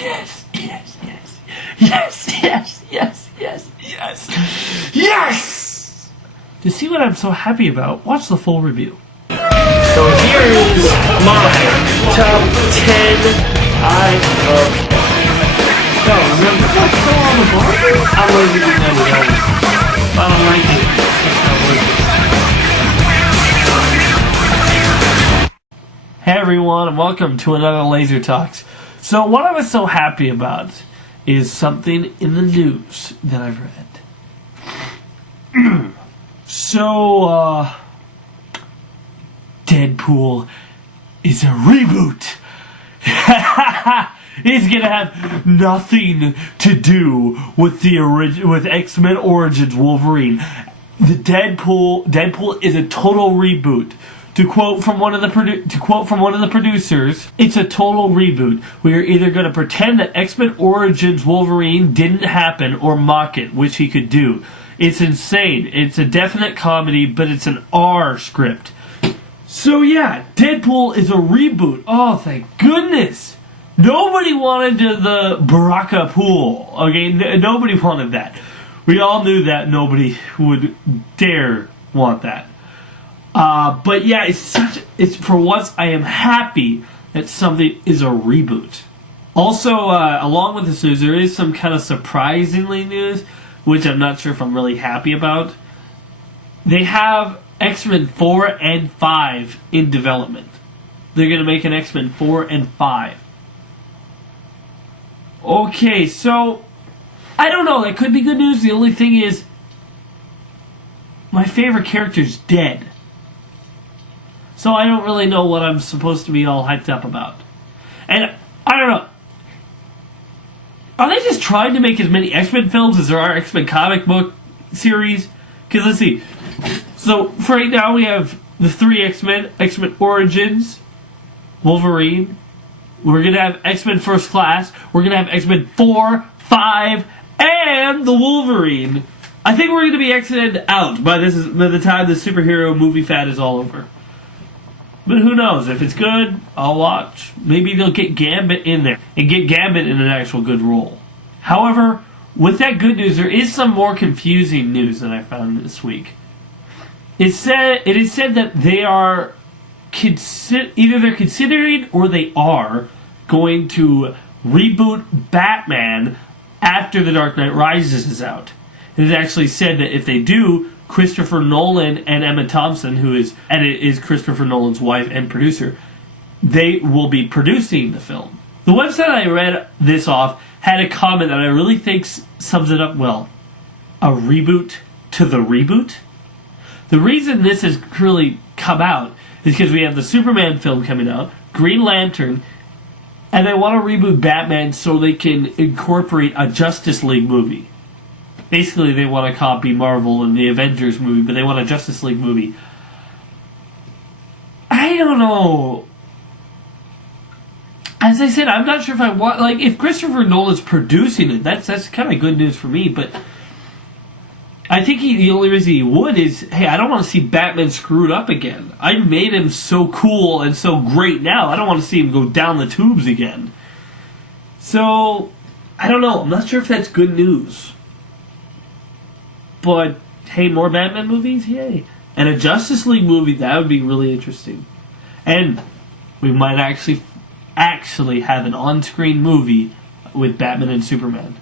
Yes, yes, yes. Yes, yes, yes, yes, yes. Yes! To see what I'm so happy about, watch the full review. So here's my top 10 I love. No, remember what's still on the board? I'm lazy to know if I don't like it, it's not worth it. Hey everyone, and welcome to another Lazer Talks. So what I was so happy about is something in the news that I've read. So, Deadpool is a reboot. It's gonna have nothing to do with with X-Men Origins Wolverine. The Deadpool is a total reboot. To quote from one of the producers, it's a total reboot. We are either going to pretend that X-Men Origins Wolverine didn't happen or mock it, which he could do. It's insane. It's a definite comedy, but it's an R script. So yeah, Deadpool is a reboot. Oh, thank goodness. Nobody wanted the Baraka pool. Okay, nobody wanted that. We all knew that nobody would dare want that. But yeah, it's for once I am happy that something is a reboot. Also, along with this news, there is some kind of surprisingly news, which I'm not sure if I'm really happy about. They have X-Men 4 and 5 in development. They're going to make an X-Men 4 and 5. Okay, so I don't know, that could be good news. The only thing is, my favorite character's dead. So I don't really know what I'm supposed to be all hyped up about. And I don't know. Are they just trying to make as many X-Men films as there are X-Men comic book series? Because let's see. So for right now we have the 3 X-Men. X-Men Origins, Wolverine. We're going to have X-Men First Class. We're going to have X-Men 4, 5, and the Wolverine. I think we're going to be X-Men out by the time the superhero movie fad is all over. But who knows? If it's good, I'll watch. Maybe they'll get Gambit in there and get Gambit in an actual good role. However, with that good news, there is some more confusing news that I found this week. It is said that they are either they're considering or they are going to reboot Batman after The Dark Knight Rises is out. It is actually said that if they do, Christopher Nolan and Emma Thompson, who is Christopher Nolan's wife and producer, they will be producing the film. The website I read this off had a comment that I really think sums it up well. A reboot to the reboot? The reason this has really come out is because we have the Superman film coming out, Green Lantern, and they want to reboot Batman so they can incorporate a Justice League movie. Basically, they want to copy Marvel and the Avengers movie, but they want a Justice League movie. I don't know. As I said, I'm not sure if I want... Like, if Christopher Nolan's producing it, that's kind of good news for me, but... I think the only reason he would is, hey, I don't want to see Batman screwed up again. I made him so cool and so great now, I don't want to see him go down the tubes again. So, I don't know. I'm not sure if that's good news. But, hey, more Batman movies? Yay. And a Justice League movie, that would be really interesting. And we might actually have an on-screen movie with Batman and Superman.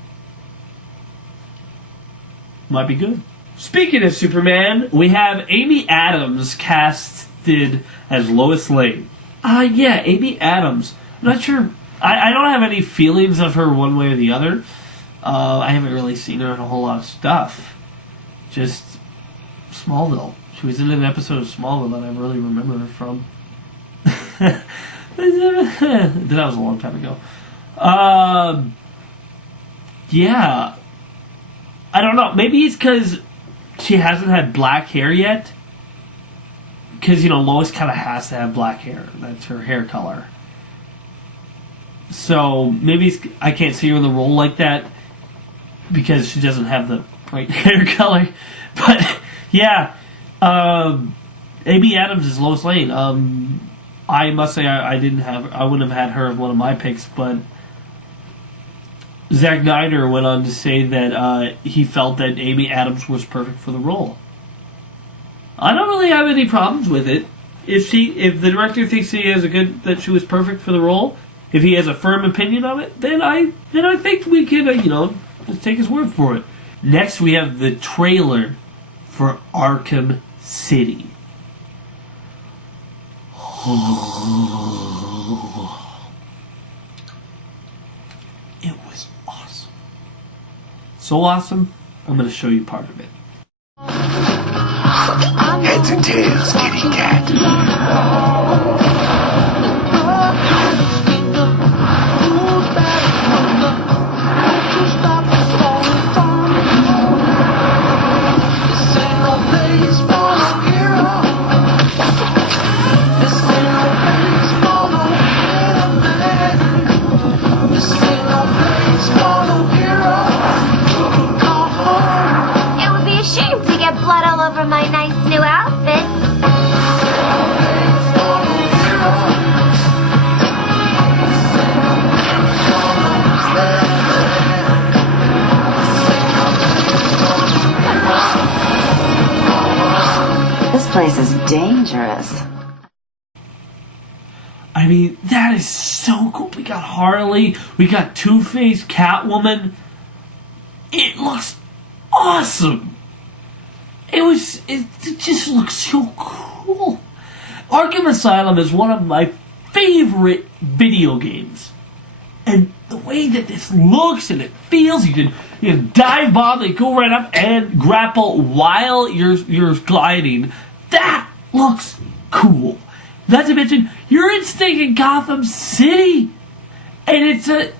Might be good. Speaking of Superman, we have Amy Adams casted as Lois Lane. Yeah, Amy Adams. I'm not sure. I don't have any feelings of her one way or the other. I haven't really seen her in a whole lot of stuff. Just Smallville. She was in an episode of Smallville that I really remember her from. That was a long time ago. Yeah. I don't know. Maybe it's because she hasn't had black hair yet. Because, Lois kind of has to have black hair. That's her hair color. So, maybe I can't see her in the role like that because she doesn't have the right hair color. But, yeah. Amy Adams is Lois Lane. I must say I wouldn't have had her as one of my picks, but Zack Snyder went on to say that he felt that Amy Adams was perfect for the role. I don't really have any problems with it. If the director thinks that she was perfect for the role, if he has a firm opinion of it, then I think we can just take his word for it. Next, we have the trailer for Arkham City. It was awesome. So awesome, I'm going to show you part of it. Heads or tails, kitty cat. Blood all over my nice new outfit. This place is dangerous. I mean, that is so cool. We got Harley, we got Two-Face, Catwoman. It looks awesome. It just looks so cool. Arkham Asylum is one of my favorite video games. And the way that this looks and it feels, you can dive bomb and go right up and grapple while you're gliding. That looks cool. Not to mention, you're in stinking Gotham City. And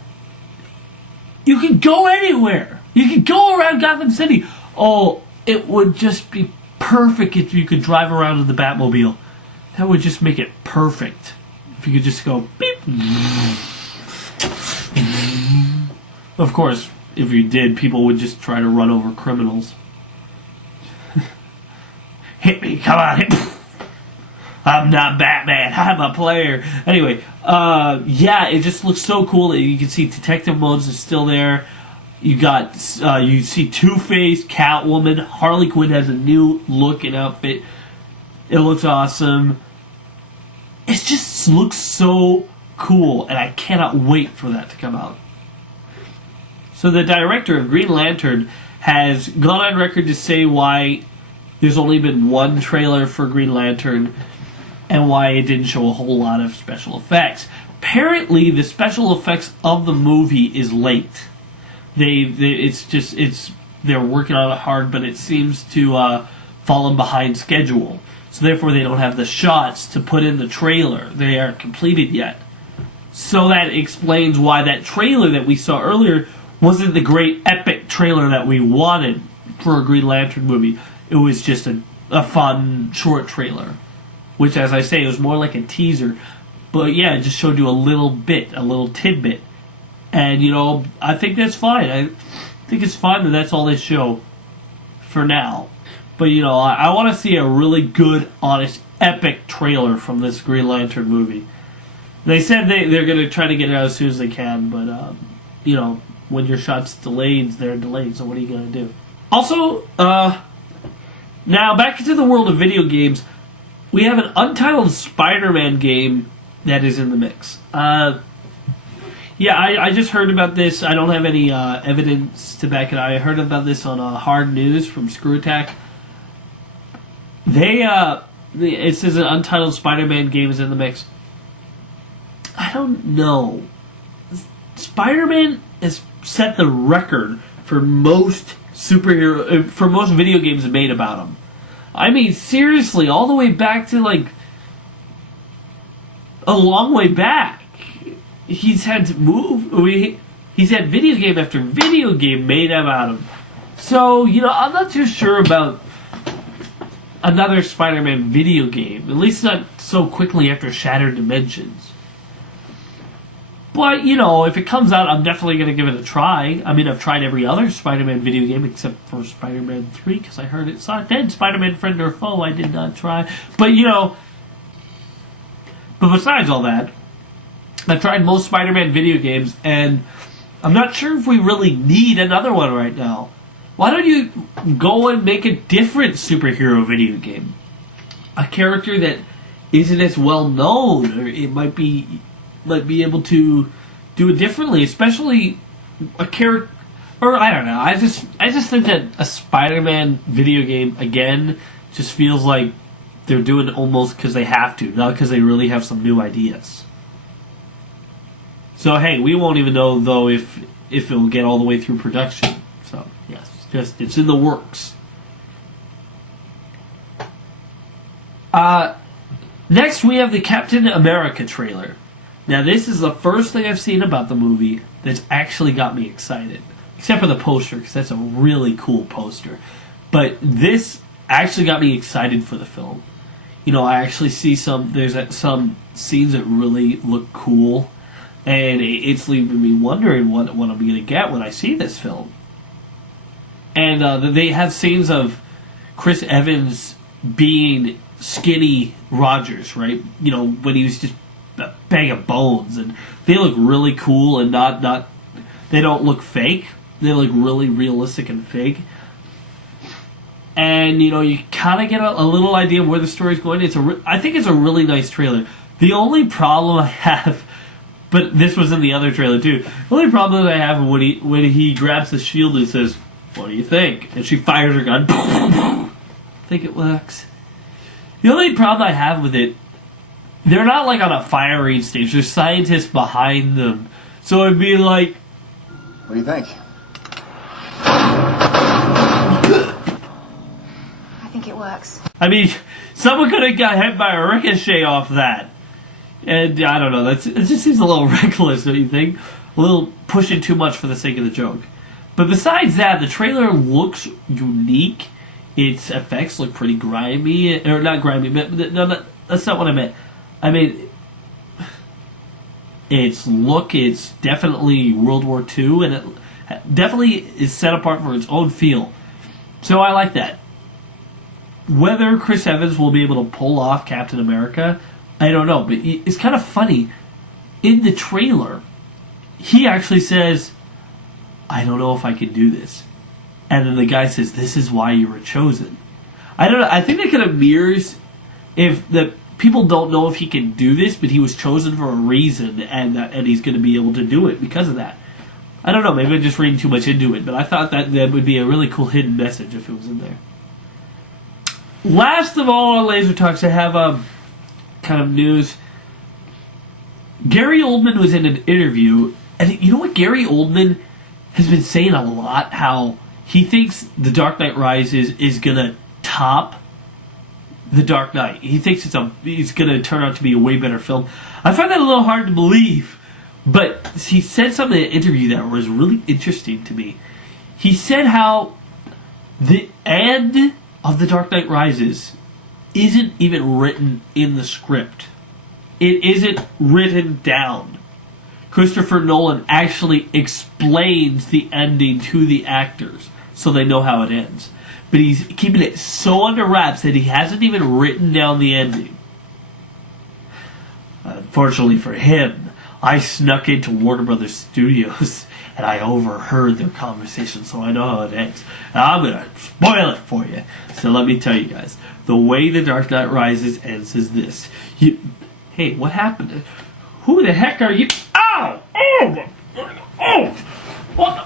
you can go anywhere. You can go around Gotham City. Oh, it would just be perfect if you could drive around in the Batmobile. That would just make it perfect. If you could just go beep. Of course, if you did, people would just try to run over criminals. Hit me, come on, hit me. I'm not Batman, I'm a player. Anyway, yeah, it just looks so cool. You can see Detective Modes is still there. You see Two-Face, Catwoman, Harley Quinn has a new look and outfit. It looks awesome. It just looks so cool, and I cannot wait for that to come out. So the director of Green Lantern has gone on record to say why there's only been one trailer for Green Lantern and why it didn't show a whole lot of special effects. Apparently, the special effects of the movie is late. They're working on it hard, but it seems to fallen behind schedule. So therefore, they don't have the shots to put in the trailer. They aren't completed yet. So that explains why that trailer that we saw earlier wasn't the great epic trailer that we wanted for a Green Lantern movie. It was just a fun short trailer, which, as I say, was more like a teaser. But yeah, it just showed you a little tidbit. And, I think that's fine. I think it's fine that that's all they show for now. But, I want to see a really good, honest, epic trailer from this Green Lantern movie. They said they're going to try to get it out as soon as they can, but, when your shot's delayed, they're delayed, so what are you going to do? Also, now back into the world of video games, we have an untitled Spider-Man game that is in the mix. Yeah, I just heard about this. I don't have any evidence to back it up. I heard about this on Hard News from Screw Attack. It says an untitled Spider-Man game is in the mix. I don't know. Spider-Man has set the record for most video games made about him. I mean, seriously, all the way back to a long way back. He's had he's had video game after video game made about him. So, I'm not too sure about another Spider-Man video game. At least not so quickly after Shattered Dimensions. But, if it comes out, I'm definitely going to give it a try. I mean, I've tried every other Spider-Man video game except for Spider-Man 3, because I heard it saw dead. Spider-Man Friend or Foe, I did not try. But, but besides all that, I've tried most Spider-Man video games, and I'm not sure if we really need another one right now. Why don't you go and make a different superhero video game? A character that isn't as well known, or it might be able to do it differently, especially a character. Or I don't know. I just think that a Spider-Man video game again just feels like they're doing it almost because they have to, not because they really have some new ideas. So hey, we won't even know though if it will get all the way through production. So yes, it's in the works. Next we have the Captain America trailer. Now this is the first thing I've seen about the movie that's actually got me excited. Except for the poster, because that's a really cool poster. But this actually got me excited for the film. You know, I actually see there's some scenes that really look cool. And it's leaving me wondering what I'm going to get when I see this film. And they have scenes of Chris Evans being skinny Rogers, right? You know, when he was just a bag of bones. And they look really cool and not they don't look fake. They look really realistic and fake. And, you know, you kind of get a little idea of where the story's going. I think it's a really nice trailer. The only problem I have, but this was in the other trailer too, the only problem that I have when he grabs the shield and says, "What do you think?" And she fires her gun. I think it works. The only problem I have with it, they're not like on a firing stage. There's scientists behind them. So it'd be like, What do you think? I think it works. I mean, someone could have got hit by a ricochet off that. And I don't know, it just seems a little reckless, don't you think? A little pushing too much for the sake of the joke. But besides that, the trailer looks unique. Its effects look pretty grimy. Or not grimy, but no, that's not what I meant. I mean, it's definitely World War II, and it definitely is set apart for its own feel. So I like that. Whether Chris Evans will be able to pull off Captain America, I don't know. But it's kind of funny. In the trailer, he actually says, "I don't know if I can do this." And then the guy says, "This is why you were chosen." I don't know. I think that kind of mirrors if the people don't know if he can do this, but he was chosen for a reason, and he's going to be able to do it because of that. I don't know. Maybe I'm just reading too much into it, but I thought that would be a really cool hidden message if it was in there. Last of all on Lazer Talks, I have kind of news. Gary Oldman was in an interview, and you know what Gary Oldman has been saying a lot? How he thinks The Dark Knight Rises is going to top The Dark Knight. He thinks it's going to turn out to be a way better film. I find that a little hard to believe, but he said something in an interview that was really interesting to me. He said how the end of The Dark Knight Rises isn't even written in the script. It isn't written down. Christopher Nolan actually explains the ending to the actors so they know how it ends. But he's keeping it so under wraps that he hasn't even written down the ending. Unfortunately for him, I snuck into Warner Brothers Studios and I overheard their conversation, so I know how it ends. And I'm going to spoil it for you. So let me tell you guys. The way The Dark Knight Rises ends is this. Hey, what happened? Who the heck are you? Ow! Oh! Oh! What the?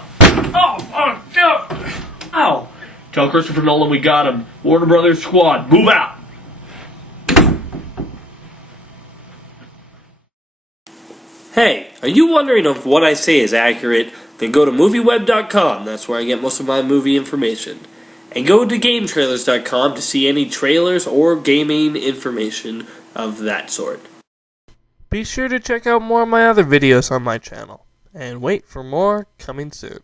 Oh! Oh! Ow! Tell Christopher Nolan we got him. Warner Brothers squad, move out! Hey, are you wondering if what I say is accurate? Then go to movieweb.com, that's where I get most of my movie information. And go to gametrailers.com to see any trailers or gaming information of that sort. Be sure to check out more of my other videos on my channel. And wait for more coming soon.